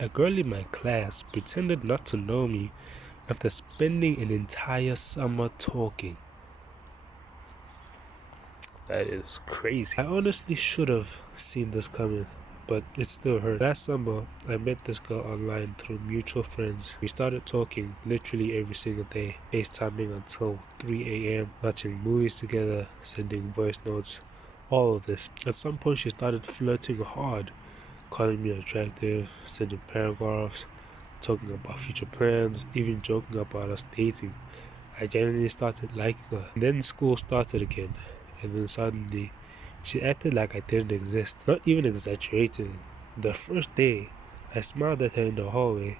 A girl in my class pretended not to know me after spending an entire summer talking. That is crazy. I honestly should have seen this coming, but it still hurt. Last summer, I met this girl online through mutual friends. We started talking literally every single day, FaceTiming until 3 a.m., watching movies together, sending voice notes, all of this. At some point, she started flirting hard, calling me attractive, sending paragraphs, talking about future plans, even joking about us dating. I genuinely started liking her. And then school started again, and then suddenly she acted like I didn't exist, not even exaggerating. The first day, I smiled at her in the hallway,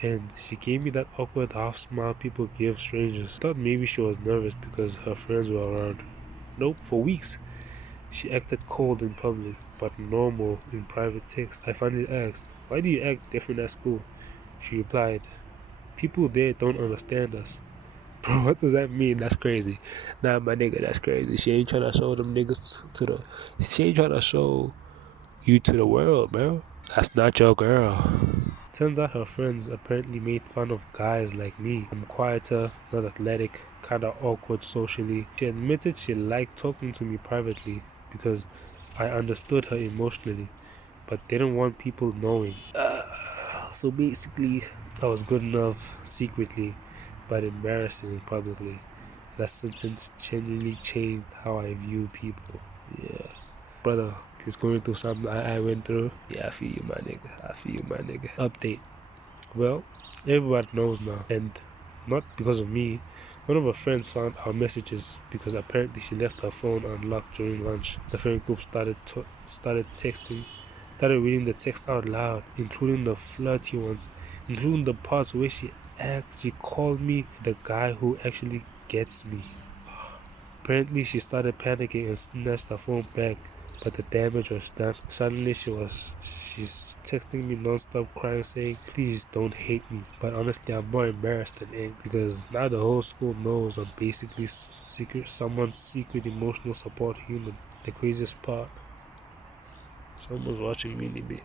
and she gave me that awkward half smile people give strangers. I thought maybe she was nervous because her friends were around. Nope, for weeks, she acted cold in public, but normal in private text. I finally asked, "Why do you act different at school?" She replied, "People there don't understand us." Bro, what does that mean? That's crazy. Nah, my nigga, that's crazy. She ain't trying to show them niggas to the. She ain't trying to show you to the world, bro. That's not your girl. Turns out her friends apparently made fun of guys like me. I'm quieter, not athletic, kinda awkward socially. She admitted she liked talking to me privately because I understood her emotionally, but didn't want people knowing. So basically, I was good enough secretly, but embarrassing publicly. That sentence genuinely changed how I view people. Yeah. Brother, he's going through something I went through. Yeah, I feel you, my nigga. I feel you, my nigga. Update. Well, everybody knows now, and not because of me. One of her friends found our messages because apparently she left her phone unlocked during lunch. The friend group started reading the text out loud, including the flirty ones, including the parts where she called me the guy who actually gets me. Apparently, she started panicking and snatched her phone back, but the damage was done. Suddenly, she's texting me non-stop, crying, saying, "Please don't hate me." But honestly, I'm more embarrassed than angry because now the whole school knows I'm basically someone's secret emotional support human. The craziest part, someone's watching me.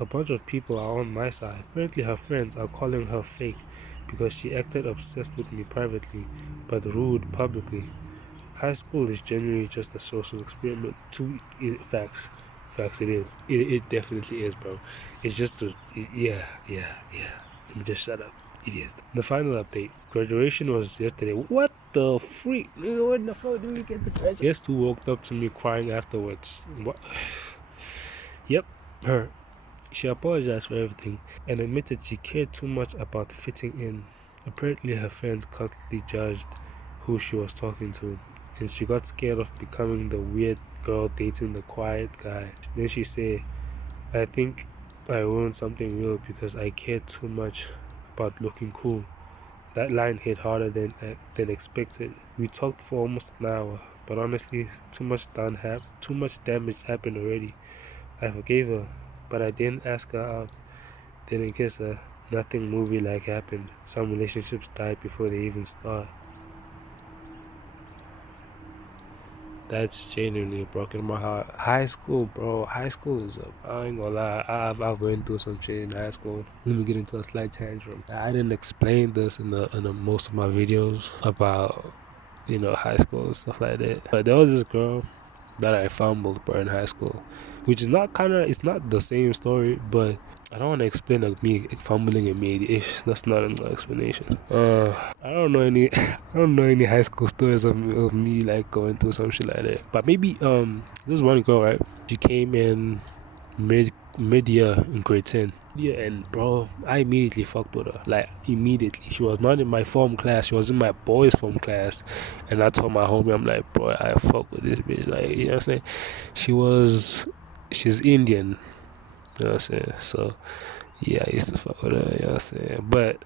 A bunch of people are on my side. Apparently, her friends are calling her fake because she acted obsessed with me privately, but rude publicly. High school is generally just a social experiment. Facts. Facts it is. It definitely is, bro. It's just yeah. Let me just shut up. It is. The final update. Graduation was yesterday. What the freak? When the fuck did we get to graduate? Guess who walked up to me crying afterwards? What? Yep, her. She apologized for everything and admitted she cared too much about fitting in. Apparently, her friends constantly judged who she was talking to, and she got scared of becoming the weird girl dating the quiet guy. Then she said, "I think I ruined something real because I cared too much about looking cool." That line hit harder than expected. We talked for almost an hour, but honestly, too much damage happened already. I forgave her, but I didn't ask her out, didn't kiss her. Nothing movie like happened. Some relationships die before they even start. That's genuinely broken my heart. High school, bro. High school is up. I ain't gonna lie. I've went through some shit in high school. Let me get into a slight tantrum. I didn't explain this in the most of my videos about high school and stuff like that. But there was this girl that I fumbled, bro, in high school, which is it's not the same story, but I don't want to explain like me fumbling and me. If that's not an explanation. I don't know any, I don't know any high school stories of me like going through some shit like that. But maybe this one girl, right? She came in mid year in grade 10. Yeah, and bro, I immediately fucked with her. Like immediately. She was not in my form class, she was in my boys' form class. And I told my homie, I'm like, bro, I fuck with this bitch. Like, you know what I'm saying? She's Indian. You know what I'm saying? So yeah, I used to fuck with her, you know what I'm saying? But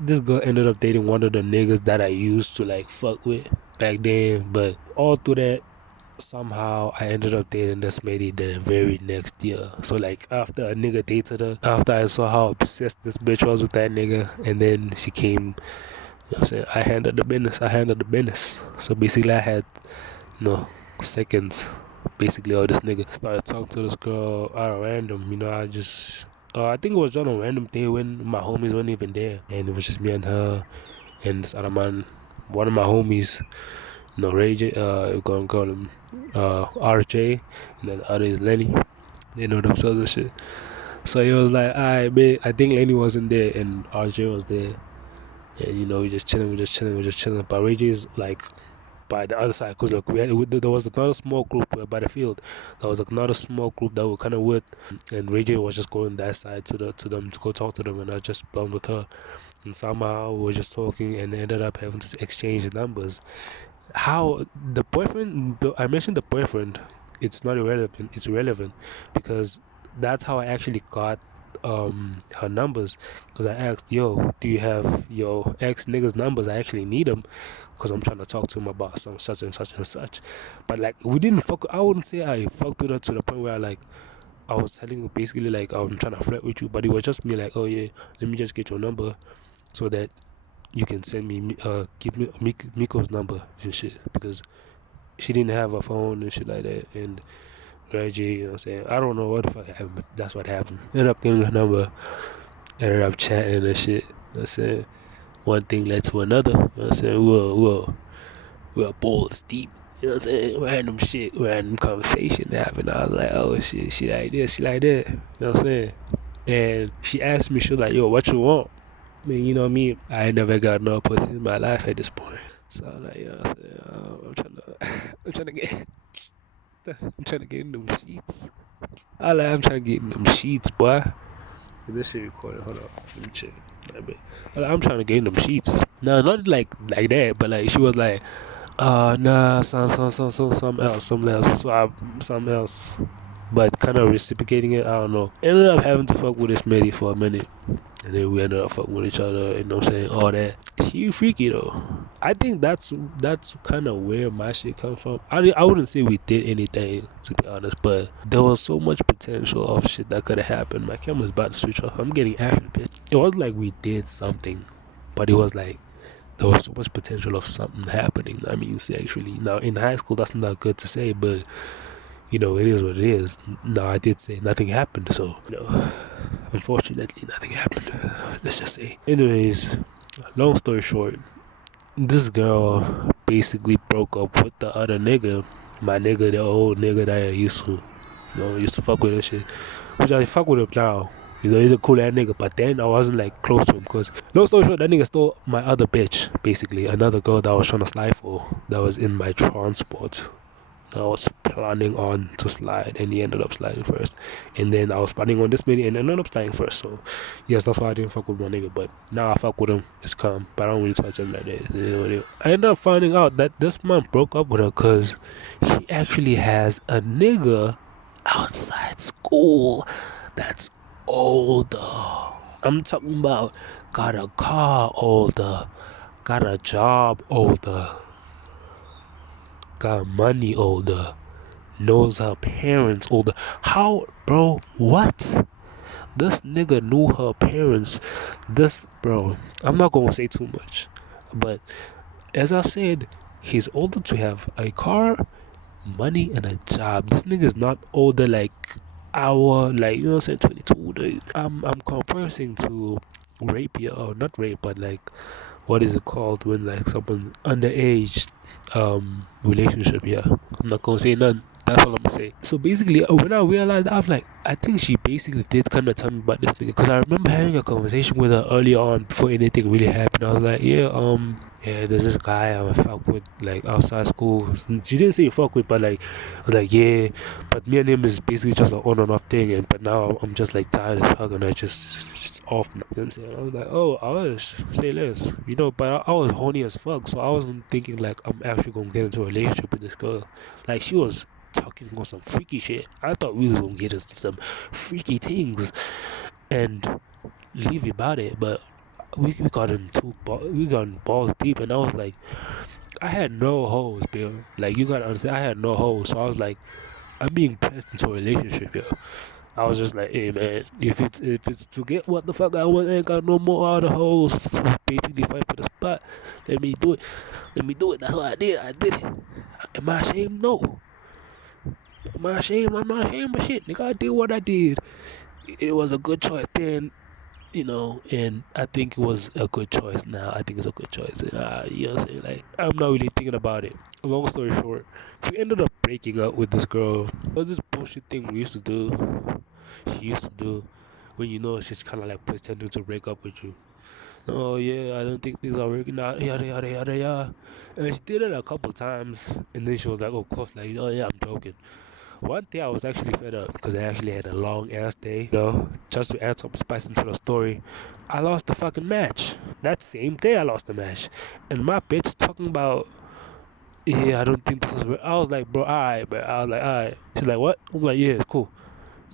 this girl ended up dating one of the niggas that I used to like fuck with back then. But all through that, somehow I ended up dating this lady the very next year. So like after a nigga dated her, after I saw how obsessed this bitch was with that nigga, and then she came, you know what I'm saying, I handled the business. So basically I had seconds basically. This nigga started talking to this girl out of random, I just I think it was on a random day when my homies weren't even there, and it was just me and her and this other man, one of my homies. No, Ray J, we're gonna call him RJ, and then the other is Lenny. They know themselves and shit. So he was like, "Alright, man." I think Lenny wasn't there, and RJ was there, and we just chilling, we just chilling. But Ray J is like by the other side, cause look, there was another small group by the field. There was like another small group that were kind of with, and Ray J was just going that side to them to go talk to them, and I just bumped with her. And somehow we were just talking and ended up having to exchange numbers. How the boyfriend, I mentioned the boyfriend, it's not irrelevant, it's relevant because that's how I actually got her numbers, because I asked, yo, do you have your ex niggas numbers? I actually need them because I'm trying to talk to him about some such and such and such. But like, we didn't fuck. I wouldn't say I fucked with her to the point where I was telling her basically like, I'm trying to flirt with you, but it was just me like, oh yeah, let me just get your number so that you can send me give me Miko's number and shit, because she didn't have a phone and shit like that. And Reggie, you know what I'm saying, I don't know what the fuck happened, but that's what happened. Ended up getting her number, ended up chatting and shit. You know what I'm saying, one thing led to another. You know what I'm saying, we're balls deep. You know what I'm saying? Random shit, random conversation happened. I was like, oh shit, she like this, she like that. You know what I'm saying? And she asked me, she was like, yo, what you want? I mean, you know me, I ain't never got no pussy in my life at this point. So I'm like, yo, I'm trying to, I'm trying to get, I'm trying to get in them sheets. I'm trying to get in them sheets, boy. Is this shit recording? Hold up, let me check. I'm trying to get in them sheets. No, not like that, but like she was like, nah, something else, So something else, but kind of reciprocating it. I don't know. Ended up having to fuck with this lady for a minute. And then we ended up fucking with each other, you know what I'm saying? All that. She freaky though. I think that's kind of where my shit comes from. I wouldn't say we did anything, to be honest, but there was so much potential of shit that could have happened. My camera's about to switch off. I'm getting actually pissed. It was like we did something, but it was like there was so much potential of something happening. I mean, sexually. Now in high school, that's not good to say, but it is what it is. No, I did say nothing happened, so unfortunately nothing happened. Let's just say. Anyways, long story short, this girl basically broke up with the other nigga, my nigga, the old nigga that I used to fuck with and shit. Which I fuck with him now. He's a cool ass nigga, but then I wasn't like close to him because, long story short, that nigga stole my other bitch, basically, another girl that I was trying to slide for, that was in my transport. I was planning on to slide, and he ended up sliding first. And then I was planning on this many, and ended up sliding first. So, yes, that's why I didn't fuck with my nigga. But now I fuck with him. It's calm. But I don't really touch him like that. I ended up finding out that this man broke up with her because he actually has a nigga outside school that's older. I'm talking about got a car older, got a job older, got money older, knows her parents older. How, bro? What? This nigga knew her parents. Bro, I'm not gonna say too much, but as I said, he's older to have a car, money, and a job. This nigga's not older like like, you know what I'm saying, 22. I'm comparing to rape, or not rape, but like, what is it called when like someone underage relationship. Yeah, I'm not gonna say none. That's all I'm gonna say. So basically, when I realized, I think she basically did kind of tell me about this nigga, because I remember having a conversation with her early on before anything really happened. I was like, yeah, there's this guy I fuck with like outside school. She didn't say fuck with, but like, I was like, yeah, but me and him is basically just an on and off thing. And but now I'm just like tired as fuck, and I just off. You know what I'm saying? I was like, oh, I was say less, but I was horny as fuck, so I wasn't thinking like I'm actually gonna get into a relationship with this girl. Like, she was talking on some freaky shit. I thought we was gonna get into some freaky things and leave about it, but we got in balls deep, and I was like, I had no hoes, bro. Like, you gotta understand, I had no hoes, so I was like, I'm being pressed into a relationship, yo. I was just like, hey man, if it's to get what the fuck I want, I ain't got no more other hoes to basically fight for the spot. Let me do it. That's what I did. I did it. Am I ashamed? No. Am I ashamed? I'm not ashamed of shit. Nigga, I did what I did. it was a good choice then, you know, and I think it was a good choice now. I think it's a good choice. And, you know what I'm saying? Like, I'm not really thinking about it. Long story short, we ended up breaking up with this girl. It was this bullshit thing we used to do. She used to do when you know she's kind of like pretending to break up with you. Oh yeah, I don't think things are working out. Yada yada yada yada. And she did it a couple times, and then she was like, "Of course, like, oh yeah, I'm joking." One day I was actually fed up because I actually had a long ass day. You know, just to add some spice into the story, I lost the fucking match. That same day I lost the match, and my bitch talking about, yeah, I don't think this is. I was like, bro, alright, but I was like, alright. She's like, what? I'm like, yeah, it's cool.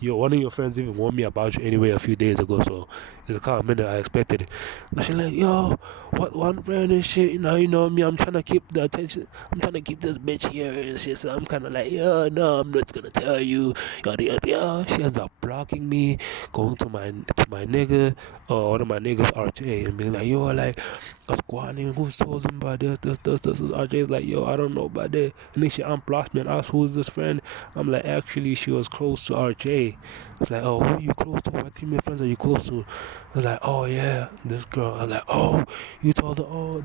One of your friends even warned me about you anyway a few days ago, so it's a kind of minute I expected it. But she's like, yo, what one friend and shit, you know me, I'm trying to keep the attention, I'm trying to keep this bitch here and shit, so I'm kind of like, yeah, no, I'm not gonna tell you, yada yada yada. She ends up blocking me, going to my nigga, or one of my niggas, RJ, and being like, yo, like, a squatting, who told him about this, RJ's like, yo, I don't know about that, and then she unblocked me and asked, who's this friend? I'm like, actually, she was close to RJ. It's like, oh, who are you close to? What female friends are you close to? I was like, oh yeah, this girl. I was like, oh, you told her, oh,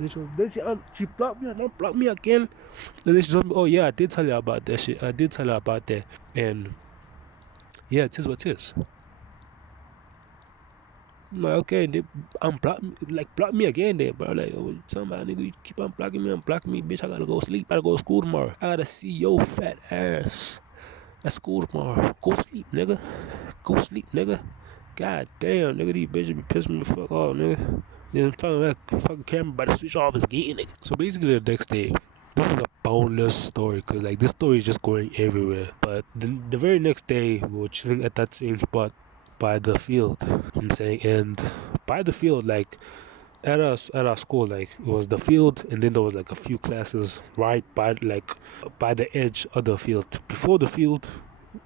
she blocked me and unblocked me again. And then she told me, oh yeah, I did tell you about that shit. I did tell her about that. And yeah, it is what it is. I'm like, okay, they unblock me, like block me again then, bro. Like, oh, somebody nigga, you keep unblocking me, bitch. I gotta go sleep. I gotta go to school tomorrow. I gotta see your fat ass at school tomorrow. Go sleep, nigga. Go sleep, nigga. God damn, nigga, these bitches be pissing me the fuck off, nigga. Then fucking camera about to switch off his gate, nigga. So basically the next day, this is a boneless story, cause like this story is just going everywhere. But the very next day, we were chilling at that same spot by the field. You know what I'm saying, and by the field, like at our school, like it was the field, and then there was like a few classes right by the edge of the field. Before the field,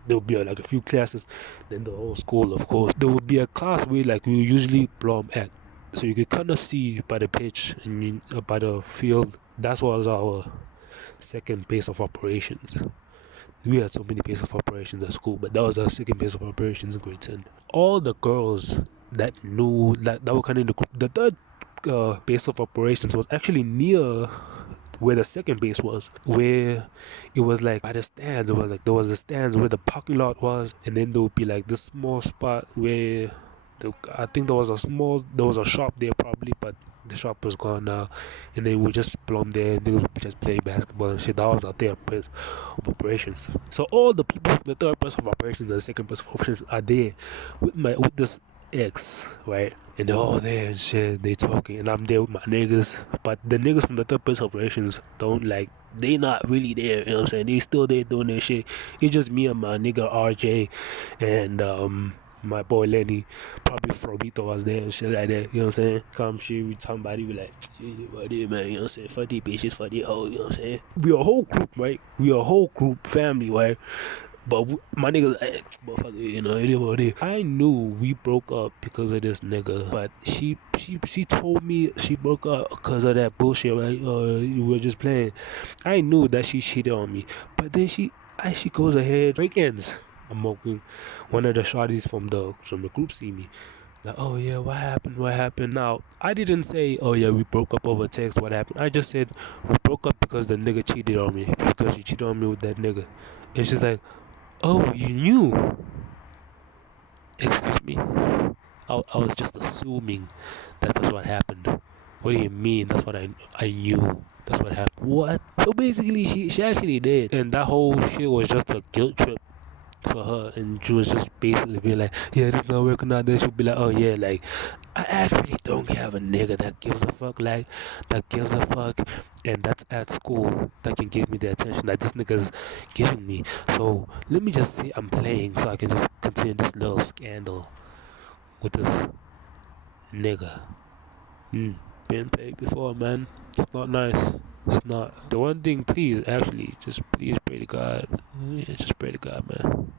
there would be like a few classes, then the whole school, of course. There would be a class where like we usually plumb at, so you could kind of see by the pitch and by the field. That was our second base of operations. We had so many base of operations at school, but that was our second base of operations in grade 10. All the girls that knew that were kind of in the group, the third base of operations was actually near where the second base was, where it was like by the stands. There was the stands where the parking lot was, and then there would be like this small spot where I think there was a shop there probably, but the shop was gone now, and then we just plumb there, and niggas would just play basketball and shit. That was our third place of operations. So all the people, the third place of operations and the second place of operations are there with this ex, right? And they're all there and shit, they talking, and I'm there with my niggas. But the niggas from the third place operations don't like, they not really there, you know what I'm saying? They still there doing their shit. It's just me and my nigga RJ and my boy Lenny, probably Frobito was there and shit like that, you know what I'm saying? Come shit with somebody, we like, what it, man, you know what I'm saying? For the bitches, for the hoe, you know what I'm saying? We a whole group, right? We a whole group family, right? But my nigga, motherfucker, you know, it is what it is. I knew we broke up because of this nigga, but she told me she broke up because of that bullshit, right? We were just playing. I knew that she cheated on me, but then she goes ahead, break ends. I'm walking. One of the shawties from the group see me. Like, oh yeah, what happened? What happened? Now, I didn't say, oh yeah, we broke up over text. What happened? I just said we broke up because the nigga cheated on me. Because she cheated on me with that nigga. And she's like, oh, you knew? Excuse me? I was just assuming that that's what happened. What do you mean? That's what I knew. That's what happened. What? So basically, she actually did. And that whole shit was just a guilt trip for her, and she was just basically be like, yeah, this not working out. Then she'll be like, oh yeah, like I actually don't have a nigga that gives a fuck, like that gives a fuck, and that's at school that can give me the attention that this nigga's giving me. So let me just say I'm playing so I can just continue this little scandal with this nigga. Been paid before, man. It's not nice. It's not. The one thing, please, actually, just please pray to God. Yeah, just pray to God, man.